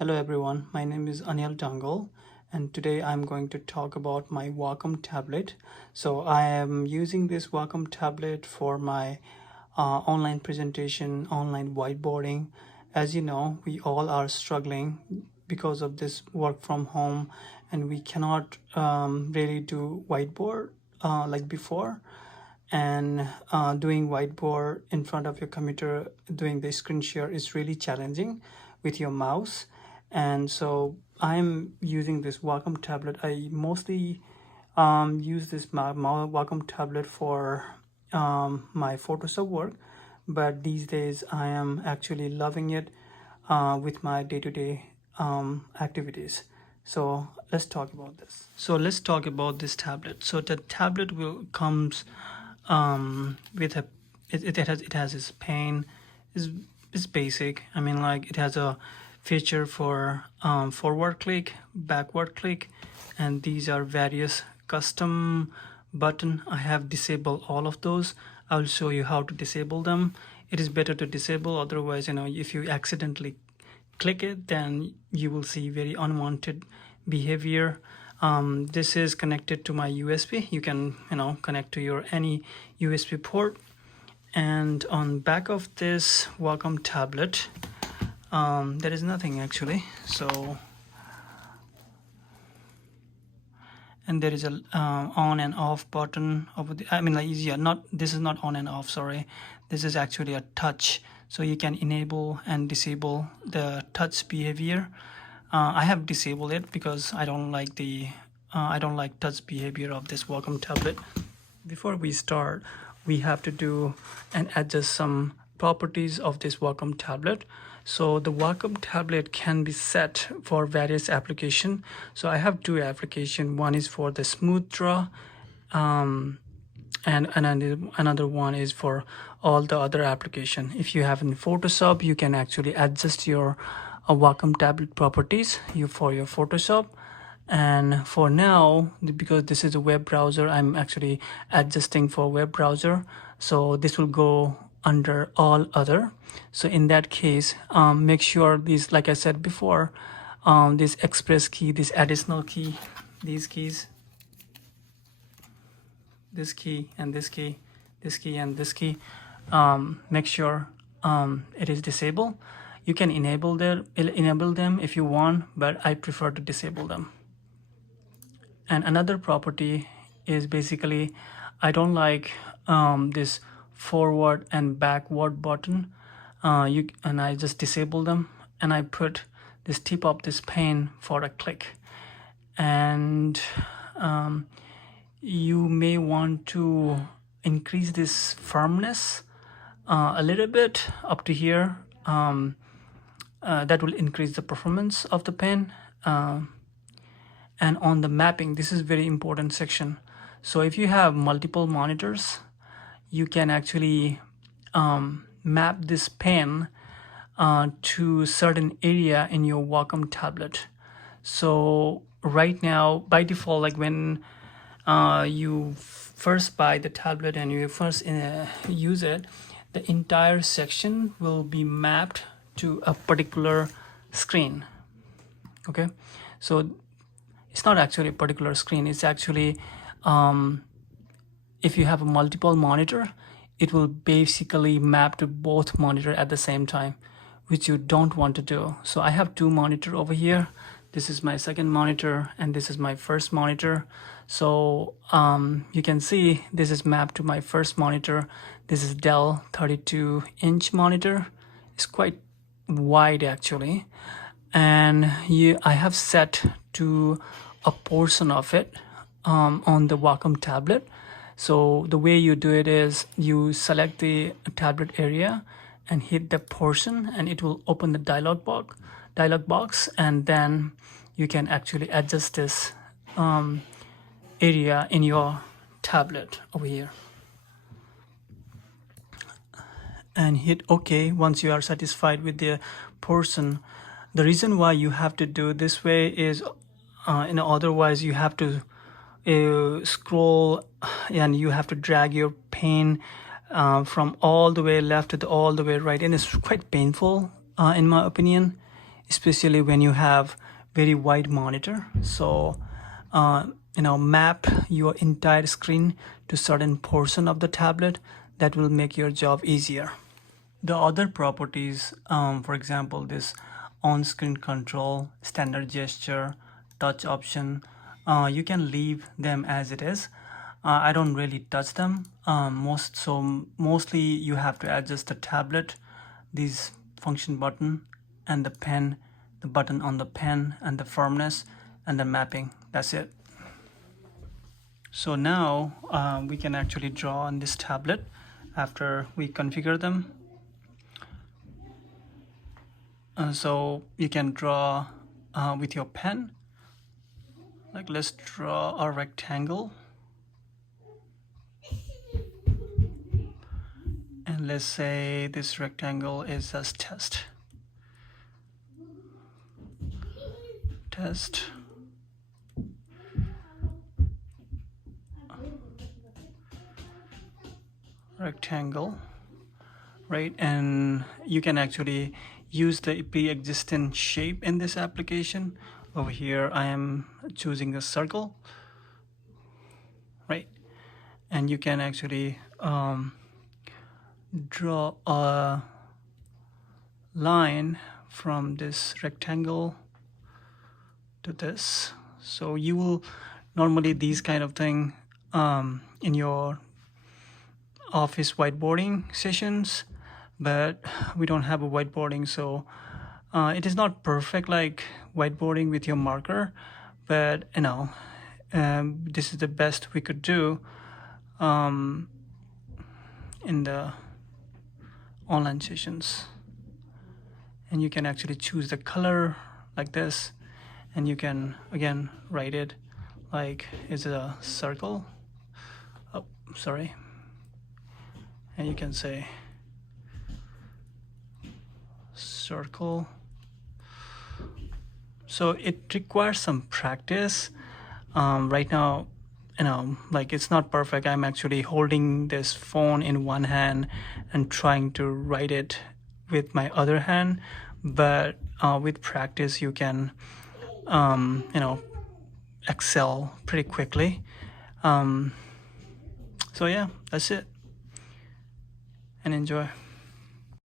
Hello everyone, my name is Anil Dangal and today I'm going to talk about my Wacom tablet. So I am using this Wacom tablet for my online presentation, online whiteboarding. As you know, we all are struggling because of this work from home and we cannot really do whiteboard like before, and doing whiteboard in front of your computer, doing the screen share is really challenging with your mouse. And so I'm using this Wacom tablet. I mostly use this Wacom tablet for my Photoshop work, but these days I am actually loving it with my day-to-day activities. So let's talk about this. So let's talk about this tablet. So the tablet will comes with a it has its pen. Is basic. I mean, like, it has a feature for forward click, backward click, and these are various custom button. I have disabled all of those. I'll show you how to disable them. It is better to disable, otherwise, if you accidentally click it, then you will see very unwanted behavior. This is connected to my USB. You can connect to your any USB port. And on back of this Wacom tablet, there is nothing actually. So, and there is a on and off button over the, I mean, like, yeah, not, this is not on and off, sorry, this is actually a touch, so you can enable and disable the touch behavior. I have disabled it because I don't like the I don't like touch behavior of this Wacom tablet. Before we start, we have to do and adjust some properties of this Wacom tablet. So the Wacom tablet can be set for various applications. So I have two applications. One is for the smooth draw, and another one is for all the other application. If you have in Photoshop, you can actually adjust your Wacom tablet properties for your Photoshop. And for now, because this is a web browser, I'm actually adjusting for web browser, so this will go under all other. So in that case, make sure these, like I said before, this express key, this additional key, these keys, this key and this key, this key and this key, make sure it is disabled. You can enable them if you want, but I prefer to disable them. And another property is basically, I don't like this forward and backward button. And I just disable them, and I put this tip of this pen for a click. And you may want to increase this firmness a little bit up to here. That will increase the performance of the pen. And on the mapping, this is very important section. So if you have multiple monitors, you can actually map this pen to certain area in your Wacom tablet. So right now, by default, like when you first buy the tablet and you first use it, the entire section will be mapped to a particular screen. Okay, so it's not actually a particular screen. It's actually, if you have a multiple monitor, it will basically map to both monitor at the same time, which you don't want to do. So I have two monitor over here. This is my second monitor and this is my first monitor. So you can see this is mapped to my first monitor. This is Dell 32-inch monitor. It's quite wide actually. And I have set to a portion of it on the Wacom tablet. So the way you do it is you select the tablet area and hit the portion, and it will open the dialog box, and then you can actually adjust this area in your tablet over here and hit OK once you are satisfied with the portion. The reason why you have to do this way is otherwise you have to scroll and you have to drag your pen from all the way left to all the way right, and it's quite painful in my opinion. especially when you have very wide monitor. So map your entire screen to certain portion of the tablet. That will make your job easier. The other properties, for example, this on-screen control, standard gesture, touch option, you can leave them as it is. I don't really touch them. Mostly you have to adjust the tablet, these function button, and the pen, the button on the pen, and the firmness, and the mapping. That's it. So now we can actually draw on this tablet after we configure them. So you can draw with your pen. Like, let's draw a rectangle. And let's say this rectangle is as test. Rectangle, right? And you can actually use the pre-existing shape in this application. Over here I am choosing a circle, right? And you can actually draw a line from this rectangle to this. So you will normally these kind of thing in your office whiteboarding sessions, but we don't have a whiteboarding, so it is not perfect like whiteboarding with your marker, but this is the best we could do in the online sessions. And you can actually choose the color like this, and you can again write it like it's a circle. Oh, sorry. And you can say circle. So it requires some practice. Right now, like it's not perfect. I'm actually holding this phone in one hand and trying to write it with my other hand, but with practice you can excel pretty quickly. So yeah, that's it, and enjoy.